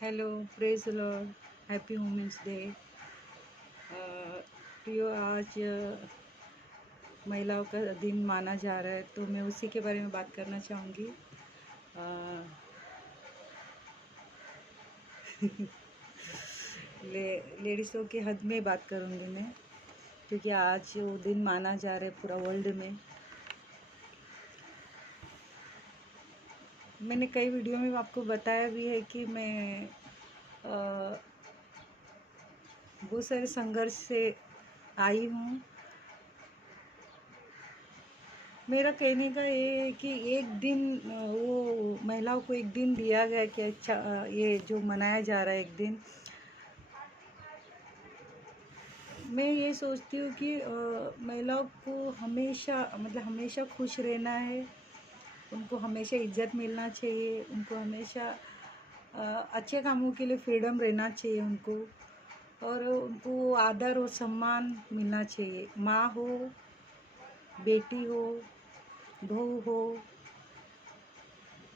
Hello, praise the Lord, happy women's day. प्रियो, आज महिलाओं का दिन माना जा रहा है, तो मैं उसी के बारे में बात करना चाहूँगी। लेडीज़ों के हद में बात करूँगी मैं, क्योंकि आज वो दिन माना जा रहा है पूरा वर्ल्ड में। मैंने कई वीडियो में आपको बताया भी है कि मैं बहुत सारे संघर्ष से आई हूँ। मेरा कहने का ये है कि एक दिन वो महिलाओं को एक दिन दिया गया कि अच्छा, ये जो मनाया जा रहा है एक दिन, मैं ये सोचती हूँ कि महिलाओं को हमेशा हमेशा खुश रहना है। उनको हमेशा इज्जत मिलना चाहिए। उनको हमेशा अच्छे कामों के लिए फ्रीडम रहना चाहिए उनको, और उनको आदर और सम्मान मिलना चाहिए। माँ हो, बेटी हो, बहू हो,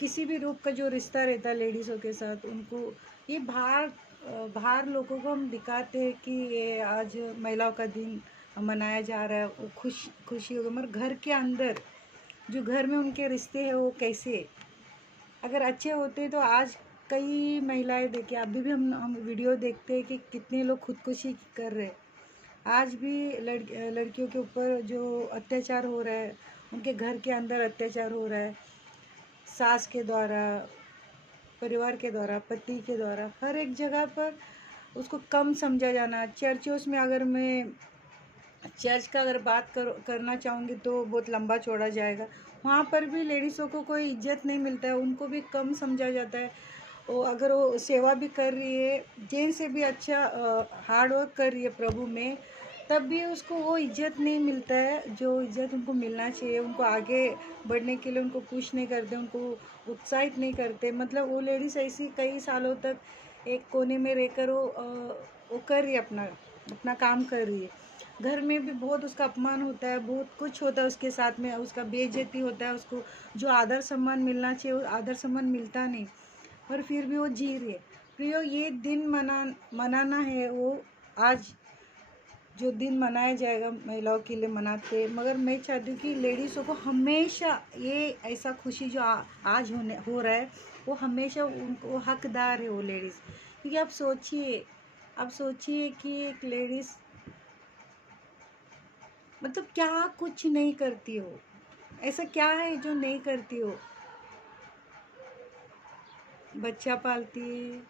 किसी भी रूप का जो रिश्ता रहता है लेडीज़ों के साथ, उनको ये बाहर लोगों को हम दिखाते हैं कि ये आज महिलाओं का दिन मनाया जा रहा है, वो खुशी होगी, मगर घर के अंदर जो घर में उनके रिश्ते हैं वो कैसे अगर अच्छे होते तो आज कई महिलाएं, देखिए अभी भी हम वीडियो देखते हैं कि कितने लोग खुदकुशी कर रहे हैं। आज भी लड़कियों के ऊपर जो अत्याचार हो रहा है, उनके घर के अंदर अत्याचार हो रहा है, सास के द्वारा, परिवार के द्वारा, पति के द्वारा, हर एक जगह पर उसको कम समझा जाना। चर्चों में अगर मैं चर्च का अगर बात करना चाहूँगी तो बहुत लंबा चौड़ा जाएगा। वहाँ पर भी लेडीज़ों को कोई इज्जत नहीं मिलता है, उनको भी कम समझा जाता है। वो अगर वो सेवा भी कर रही है, जेन से भी अच्छा हार्ड वर्क कर रही है प्रभु में, तब भी उसको वो इज्जत नहीं मिलता है जो इज्जत उनको मिलना चाहिए। उनको आगे बढ़ने के लिए उनको पुश नहीं करते, उनको उत्साहित नहीं करते। मतलब वो लेडीज़ ऐसी कई सालों तक एक कोने में रहकर वो कर रही है, अपना अपना काम कर रही है। घर में भी बहुत उसका अपमान होता है, बहुत कुछ होता है उसके साथ में, उसका बेइज्जती होता है। उसको जो आदर सम्मान मिलना चाहिए वो आदर सम्मान मिलता नहीं, और फिर भी वो जी रही है। प्रियो, ये दिन मनाना है, वो आज जो दिन मनाया जाएगा महिलाओं के लिए मनाते हैं, मगर मैं चाहती हूँ कि लेडीज़ों को हमेशा ये ऐसा खुशी जो आज हो रहा है, वो हमेशा उनको हकदार है वो लेडीज़। क्योंकि आप सोचिए कि एक लेडीज़ मतलब क्या कुछ नहीं करती हो। ऐसा क्या है जो नहीं करती हो? बच्चा पालती है,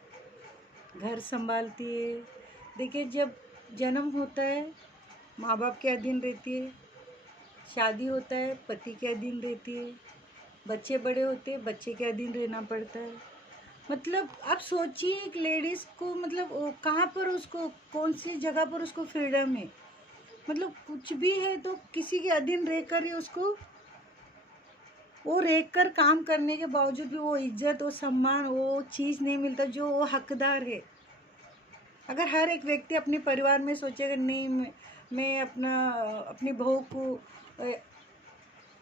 घर संभालती है। देखिए, जब जन्म होता है माँ बाप के अधीन रहती है, शादी होता है पति के अधीन रहती है, बच्चे बड़े होते हैं बच्चे के अधीन रहना पड़ता है। मतलब आप सोचिए, एक लेडीज़ को मतलब कहाँ पर उसको कौन सी जगह पर उसको फ्रीडम है? मतलब कुछ भी है तो किसी के अधीन रहकर ही उसको वो रह कर काम करने के बावजूद भी वो इज्जत, वो सम्मान, वो चीज़ नहीं मिलता जो वो हकदार है। अगर हर एक व्यक्ति अपने परिवार में सोचेगा, नहीं मैं अपनी बहू को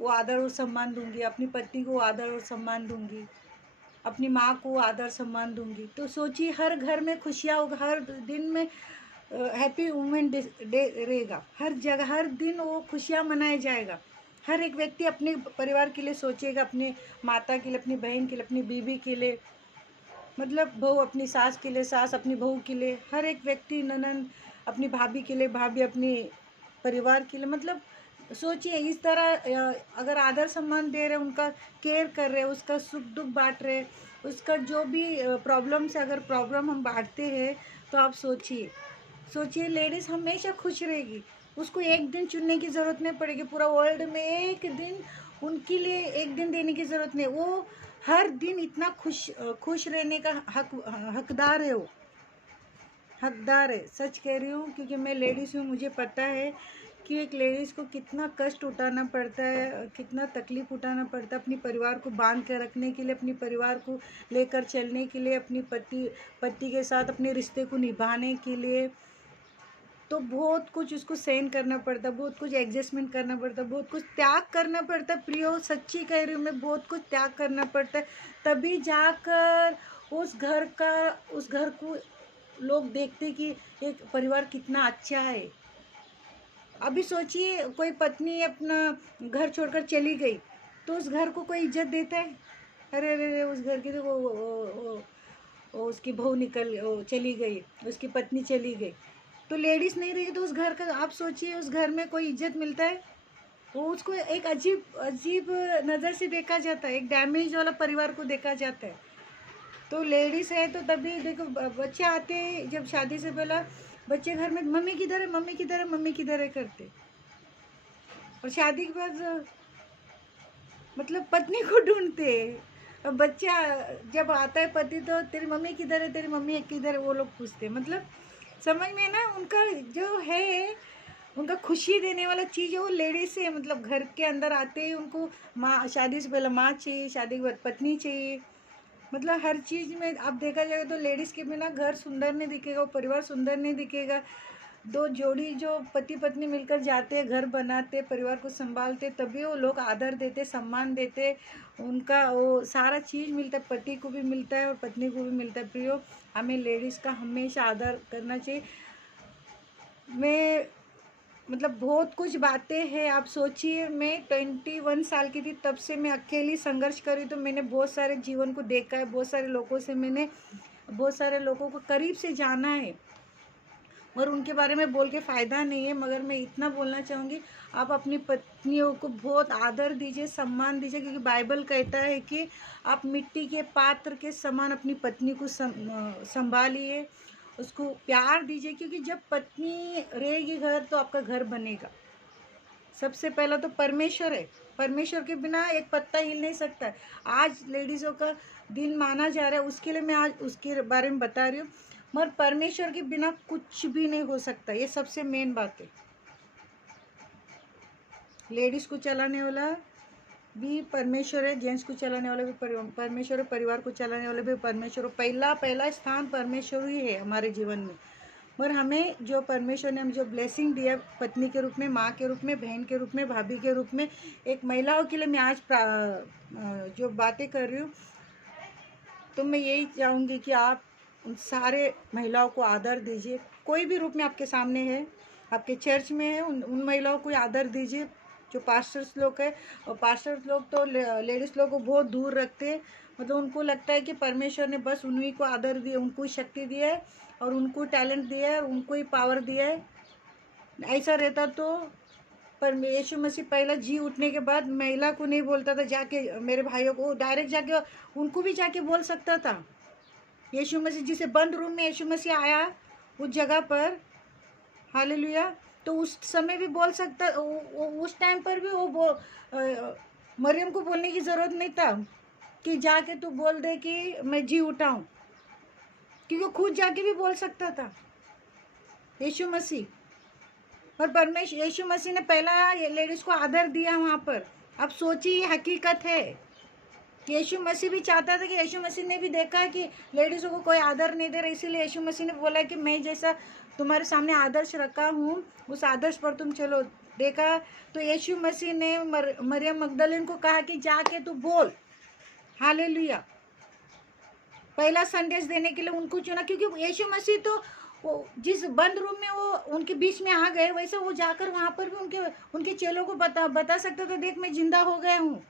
वो आदर और सम्मान दूंगी, अपनी पत्नी को आदर और सम्मान दूंगी, अपनी माँ को आदर सम्मान दूंगी, तो सोचिए हर घर में खुशियाँ होगा। हर दिन में हैप्पी वुमेन डे रहेगा, हर जगह हर दिन वो खुशियाँ मनाया जाएगा। हर एक व्यक्ति अपने परिवार के लिए सोचेगा, अपने माता के लिए, अपनी बहन के लिए, अपनी बीवी के लिए, मतलब बहू अपनी सास के लिए, सास अपनी बहू के लिए, हर एक व्यक्ति, ननन अपनी भाभी के लिए, भाभी अपनी परिवार के लिए। मतलब सोचिए इस तरह अगर आदर सम्मान दे रहे, उनका केयर कर रहे, उसका सुख दुख बांट रहे, उसका जो भी प्रॉब्लम से अगर प्रॉब्लम हम बांटते हैं, तो आप सोचिए लेडीज़ हमेशा खुश रहेगी। उसको एक दिन चुनने की ज़रूरत नहीं पड़ेगी, पूरा वर्ल्ड में एक दिन उनके लिए एक दिन देने की ज़रूरत नहीं। वो हर दिन इतना खुश रहने का हकदार है। वो हकदार है, सच कह रही हूँ, क्योंकि मैं लेडीज़ हूँ, मुझे पता है कि एक लेडीज़ को कितना कष्ट उठाना पड़ता है, कितना तकलीफ़ उठाना पड़ता है अपनी परिवार को बांध कर रखने के लिए, अपनी परिवार को लेकर चलने के लिए, अपनी पति के साथ अपने रिश्ते को निभाने के लिए। तो बहुत कुछ उसको सहन करना पड़ता है, बहुत कुछ एडजस्टमेंट करना पड़ता है, बहुत कुछ त्याग करना पड़ता है। प्रियो, सच्ची कह रही हूँ मैं, बहुत कुछ त्याग करना पड़ता है, तभी जाकर उस घर को लोग देखते कि एक परिवार कितना अच्छा है। अभी सोचिए कोई पत्नी अपना घर छोड़कर चली गई तो उस घर को कोई इज्जत देता है? अरे अरे अरे, उस घर की तो वो उसकी बहू चली गई, उसकी पत्नी चली गई, तो लेडीज नहीं रही तो उस घर का आप सोचिए उस घर में कोई इज्जत मिलता है? वो उसको एक अजीब अजीब नज़र से देखा जाता है, एक डैमेज वाला परिवार को देखा जाता है। तो लेडीज़ है तो तभी देखो बच्चे आते हैं, जब शादी से पहला बच्चे घर में मम्मी किधर है, मम्मी किधर है, मम्मी किधर है करते, और शादी के बाद मतलब पत्नी को ढूंढते। अब बच्चा जब आता है पति तो तेरी मम्मी किधर है, तेरी मम्मी किधर है, वो लोग पूछते। मतलब समझ में ना, उनका जो है उनका खुशी देने वाला चीज़ है वो लेडीज से। मतलब घर के अंदर आते ही उनको माँ, शादी से पहले माँ चाहिए, शादी के बाद पत्नी चाहिए। मतलब हर चीज़ में आप देखा जाएगा तो लेडीज़ के बिना घर सुंदर नहीं दिखेगा, वो परिवार सुंदर नहीं दिखेगा। दो जोड़ी जो पति पत्नी मिलकर जाते, घर बनाते, परिवार को संभालते, तभी वो लोग आदर देते, सम्मान देते, उनका वो सारा चीज़ मिलता है, पति को भी मिलता है और पत्नी को भी मिलता है। प्रियो, हमें लेडीज़ का हमेशा आदर करना चाहिए। मैं मतलब बहुत कुछ बातें हैं। आप सोचिए मैं 21 साल की थी तब से मैं अकेली संघर्ष करी, तो मैंने बहुत सारे जीवन को देखा है, बहुत सारे लोगों से मैंने बहुत सारे लोगों को करीब से जाना है, और उनके बारे में बोल के फ़ायदा नहीं है। मगर मैं इतना बोलना चाहूँगी, आप अपनी पत्नियों को बहुत आदर दीजिए, सम्मान दीजिए, क्योंकि बाइबल कहता है कि आप मिट्टी के पात्र के समान अपनी पत्नी को संभालिए, उसको प्यार दीजिए, क्योंकि जब पत्नी रहेगी घर तो आपका घर बनेगा। सबसे पहला तो परमेश्वर है, परमेश्वर के बिना एक पत्ता हिल नहीं सकता है। आज लेडीज़ों का दिन माना जा रहा है, उसके लिए मैं आज उसके बारे में बता रही हूँ। मगर परमेश्वर के बिना कुछ भी नहीं हो सकता, ये सबसे मेन बात है। लेडीज़ को चलाने वाला भी परमेश्वर है, जेंट्स को चलाने वाला भी परमेश्वर है, परिवार को चलाने वाला भी परमेश्वर है। पहला स्थान परमेश्वर ही है हमारे जीवन में। मगर हमें जो परमेश्वर ने हमें जो ब्लेसिंग दिया, पत्नी के रूप में, माँ के रूप में, बहन के रूप में, भाभी के रूप में, एक महिलाओं के लिए मैं आज जो बातें कर रही हूँ, तो मैं यही चाहूँगी कि आप उन सारे महिलाओं को आदर दीजिए। कोई भी रूप में आपके सामने है, आपके चर्च में है, उन महिलाओं को आदर दीजिए जो पास्टर्स लोग है। और पास्टर्स लोग तो लेडीज़ लोग को बहुत दूर रखते हैं। मतलब उनको लगता है कि परमेश्वर ने बस उन्हीं को आदर दिया, उनको ही शक्ति दिया है और उनको टैलेंट दिया है, उनको ही पावर दिया है। ऐसा रहता तो पर यीशु मसीह पहला जी उठने के बाद महिला को नहीं बोलता था जाके मेरे भाइयों को, डायरेक्ट जाके उनको भी जाके बोल सकता था। यीशु मसीह जिसे बंद रूम में यीशु मसीह आया उस जगह पर, हालेलुया, तो उस समय भी बोल सकता, उस टाइम पर भी वो मरियम को बोलने की ज़रूरत नहीं था कि जाके तू बोल दे कि मैं जी उठा हूँ, क्योंकि वो खुद जाके भी बोल सकता था यीशु मसीह। और परमेश्वर यीशु मसीह ने पहला लेडीज़ को आदर दिया वहाँ पर। अब सोचिए हकीकत है, यीशु मसीह भी चाहता था कि यीशु मसीह ने भी देखा कि लेडीज़ों को कोई आदर नहीं दे रहा, इसीलिए यीशु मसीह ने बोला कि मैं जैसा तुम्हारे सामने आदर्श रखा हूँ उस आदर्श पर तुम चलो। देखा तो यीशु मसीह ने मरियम मगदलीन को कहा कि जाके तू बोल, हालेलुया। पहला संदेश देने के लिए उनको चुना, क्योंकि यीशु मसीह तो वो जिस बंद रूम में वो उनके बीच में आ गए, वैसे वो जाकर वहाँ पर भी उनके चेलों को बता सकते थे, देख मैं जिंदा हो गया हूँ।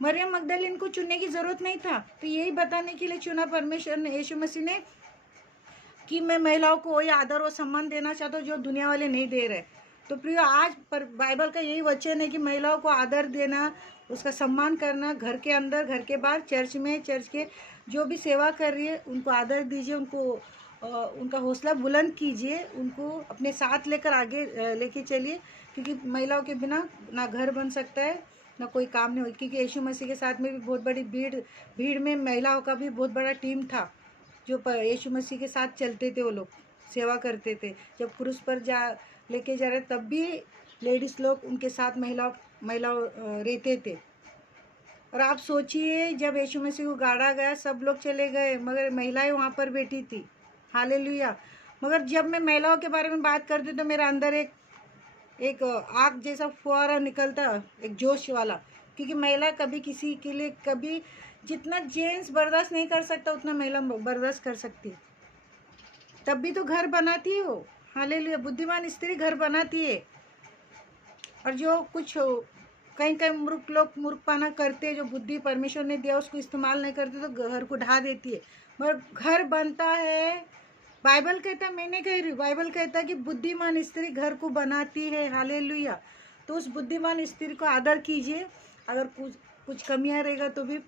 मरियम मगदलीन को चुनने की ज़रूरत नहीं था, तो यही बताने के लिए चुना परमेश्वर ने, यीशु मसीह ने, कि मैं महिलाओं को वही आदर और सम्मान देना चाहता हूँ जो दुनिया वाले नहीं दे रहे। तो प्रियो, आज पर बाइबल का यही वचन है कि महिलाओं को आदर देना, उसका सम्मान करना, घर के अंदर, घर के बाहर, चर्च में, चर्च के जो भी सेवा कर रही है उनको आदर दीजिए, उनका हौसला बुलंद कीजिए, उनको अपने साथ लेकर आगे लेके चलिए, क्योंकि महिलाओं के बिना ना घर बन सकता है ना कोई काम नहीं हो। क्योंकि यीशु मसीह के साथ में भी बहुत बड़ी भीड़ में महिलाओं का भी बहुत बड़ा टीम था जो यीशु मसीह के साथ चलते थे, वो लोग सेवा करते थे। जब क्रूस पर लेके जा रहे तब भी लेडीज़ लोग उनके साथ महिलाओं रहते थे। और आप सोचिए जब यीशु मसीह को गाड़ा गया सब लोग चले गए मगर महिलाएं वहाँ पर बैठी थी, हालेलुया। मगर जब मैं महिलाओं के बारे में बात करती तो मेरा अंदर एक आग जैसा फुहारा निकलता, एक जोश वाला, क्योंकि महिला कभी किसी के लिए कभी जितना जेंट्स बर्दाश्त नहीं कर सकता उतना महिला बर्दाश्त कर सकती है। तब भी तो घर बनाती है वो। हालेलुया। बुद्धिमान स्त्री घर बनाती है। और जो कुछ कहीं कहीं मूर्ख लोग मूर्खपना करते हैं, जो बुद्धि परमेश्वर ने दिया उसको इस्तेमाल नहीं करते तो घर को ढा देती है। मगर घर बनता है। बाइबल कहता है, मैं नहीं कह रही, बाइबल कहता है कि बुद्धिमान स्त्री घर को बनाती है। हालेलुया। तो उस बुद्धिमान स्त्री को आदर कीजिए। अगर कुछ कुछ कमियां रहेगा तो भी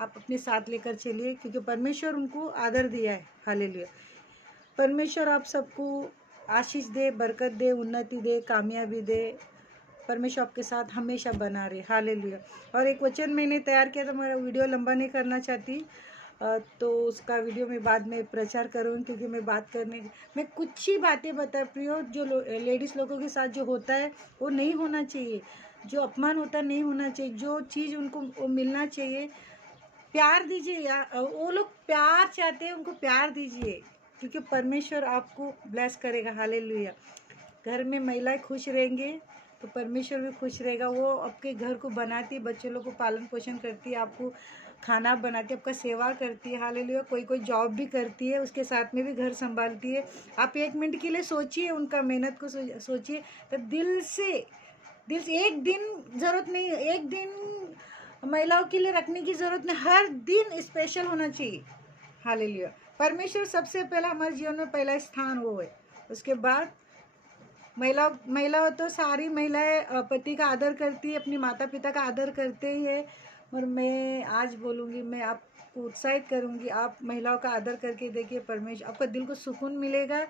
आप अपने साथ लेकर चलिए, क्योंकि परमेश्वर उनको आदर दिया है। हालेलुया। परमेश्वर आप सबको आशीष दे, बरकत दे, उन्नति दे, कामयाबी दे। परमेश्वर आपके साथ हमेशा बना रहे। हालेलुया। और एक वचन मैंने तैयार किया था, मेरा वीडियो लंबा नहीं करना चाहती, तो उसका वीडियो मैं बाद में प्रचार करूँगी, क्योंकि मैं कुछ ही बातें बता रही हूँ। जो लेडीज़ लोगों के साथ जो होता है वो नहीं होना चाहिए, जो अपमान होता नहीं होना चाहिए, जो चीज़ उनको वो मिलना चाहिए। प्यार दीजिए यार, वो लोग प्यार चाहते हैं, उनको प्यार दीजिए, क्योंकि परमेश्वर आपको ब्लेस करेगा। हालेलुया। घर में महिलाएं खुश रहेंगे तो परमेश्वर भी खुश रहेगा। वो आपके घर को बनाती है, बच्चों लोग को पालन पोषण करती है, आपको खाना बनाती है, आपका सेवा करती है। हालेलुया। कोई कोई जॉब भी करती है, उसके साथ में भी घर संभालती है। आप 1 मिनट के लिए सोचिए, उनका मेहनत को सोचिए, तो दिल से एक दिन ज़रूरत नहीं है, एक दिन महिलाओं के लिए रखने की ज़रूरत नहीं, हर दिन स्पेशल होना चाहिए। हालेलुया। परमेश्वर सबसे पहला हमारे जीवन में पहला स्थान वो है। उसके बाद महिला तो सारी महिलाएं पति का आदर करती है, अपनी माता पिता का आदर करते ही है। और मैं आज बोलूँगी, मैं आपको उत्साहित करूँगी, आप महिलाओं का आदर करके देखिए, परमेश्वर आपका दिल को सुकून मिलेगा,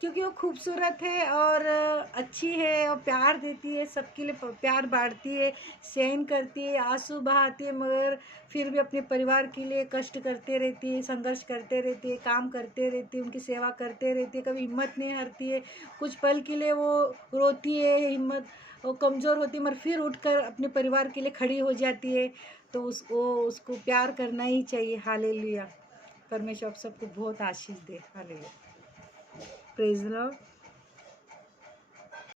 क्योंकि वो खूबसूरत है और अच्छी है और प्यार देती है, सबके लिए प्यार बांटती है, सहन करती है, आंसू बहाती है, मगर फिर भी अपने परिवार के लिए कष्ट करते रहती है, संघर्ष करते रहती है, काम करते रहती है, उनकी सेवा करते रहती है, कभी हिम्मत नहीं हारती है। कुछ पल के लिए वो रोती है, हिम्मत वो कमज़ोर होती है, मगर फिर उठकर अपने परिवार के लिए खड़ी हो जाती है। तो उसको प्यार करना ही चाहिए। हालेलुया। परमेश्वर आप सबको बहुत आशीष दे। हालेलुया। Praise the Lord.